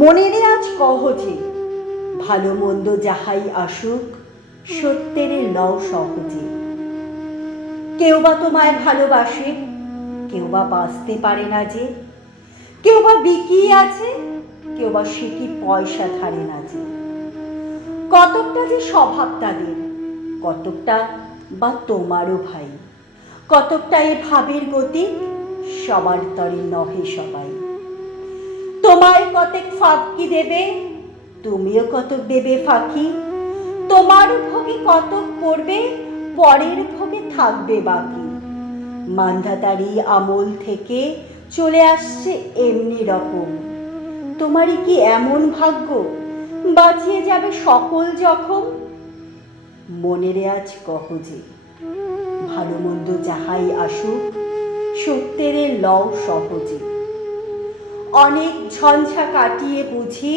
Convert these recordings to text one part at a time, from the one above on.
মনেরে আজ কহ যে, ভালো মন্দ যাহাই আসুক, সত্যের লও সহজে। কেউ বা তোমায় ভালোবাসে, কেউ বা বাঁচতে পারে না যে, কেউ বা বিকিয়ে আছে, কেউ বা সে কি পয়সা ধারে না যে। কতকটা যে স্বভাব তাদের, কতকটা বা তোমারও ভাই, কতকটা এ ভাবের গতি, সবার তরে নহে সবাই। তোমায় কতেক ফাঁকি দেবে, তুমিও কতক দেবে ফাঁকি। তোমার ভোগে কতক পড়বে, পরের ভোগে থাকবে বাকি। মান্ধাতারি আমল থেকে চলে আসছে এমনি রকম। তোমারই কি এমন ভাগ্য, বাঁচিয়ে যাবে সকল জখম? মনেরে আজ কহ যে, ভালো মন্দ যাহাই আসুক, সত্যের লও সহজে। অনেক ঝঞ্ঝা কাটিয়ে বুঝি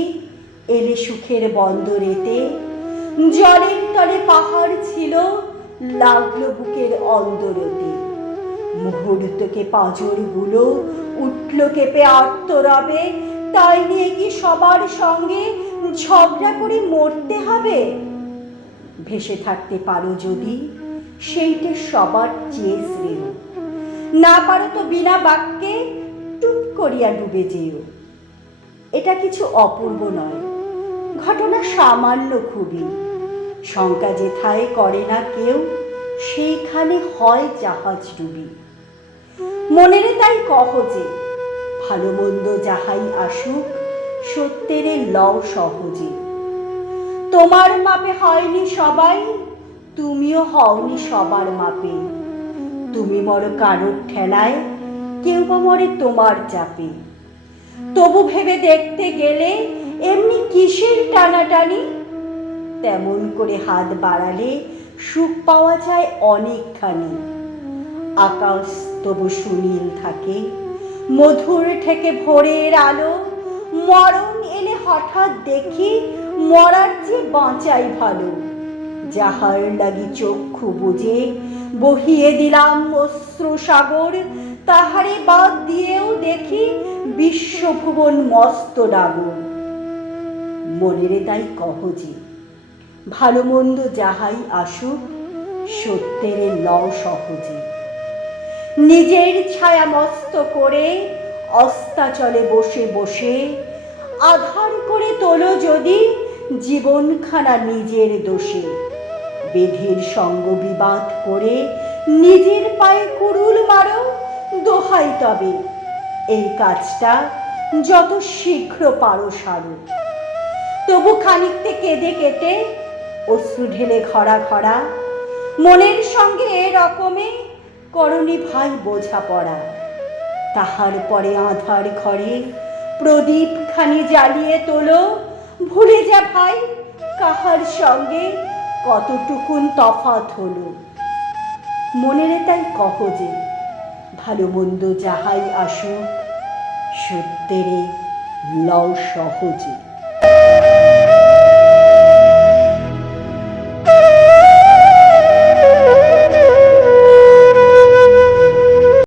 এলে সুখের বন্দরেতে। জলের তলে পাহাড় ছিল, লাগলো বুকের অন্দরেতে। মুহূর্তকে পাঁজরগুলো উঠল কেঁপে আর্তরবে। তাই নিয়ে কি সবার সঙ্গে ঝগড়া করে মরতে হবে? ভেসে থাকতে পারো যদি, সেইটে সবার চেয়ে শ্রেয়। না পারো তো বিনা বাক্যে টুপ করিয়া ডুবে যেও। এটা কিছু অপূর্ব নয়, ঘটনা সামান্য খুবই। শঙ্কা যেথায় করে না কেউ, সেইখানে হয় জাহাজ ডুবি। মনেরে তাই কহ যে, ভালো মন্দ যাহাই আসুক, সত্যের লও সহজে। তোমার মাপে হয়নি সবাই, তুমিও হওনি সবার মাপে। তুমি মরো কারোর ঠেলায়, কেউ বা মরে তোমার চাপে। তবু ভেবে দেখতে গেলে এমনি কিসের টানাটানি? তেমন করে হাত বাড়ালে সুখ পাওয়া যায় অনেকখানি। আকাশ তবু সুনীল থাকে, মধুর থেকে ভোরের আলো। মরণ এলে হঠাৎ দেখি, মরার চেয়ে বাঁচাই ভালো। যাহার লাগি চক্ষু বুজে বহিয়ে দিলাম অশ্রু সাগর, তাহারে বাদ দিয়েও দেখি বিশ্বভুবন মস্ত ডাগর। মনেরে তাই কহ যে, ভালো মন্দ যাহাই আসুক, সত্যের লও সহজে। নিজের ছায়া মস্ত করে অস্তাচলে বসে বসে, আধার করে তোলো যদি জীবনখানা নিজের দোষে। বেধির সঙ্গ বিবাদ করে নিজের পায়ে কুড়ুল মারো, দোহাই তবে এই কাজটা যত শীঘ্র পারো সারো। তবু খানিকতে কেঁদে কেটে অশ্রু ঢেলে ঘরা ঘরা, মনের সঙ্গে এ রকমে করণী ভাই বোঝাপড়া। তাহার পরে আঁধার ঘরে প্রদীপ খানি জ্বালিয়ে তোলো, ভুলে যা ভাই কাহার সঙ্গে কতটুকুন তফাৎ হলো। মনেরে তাই কহ যে, ভালো মন্দ যাহাই আসুক, সত্যের লও সহজে।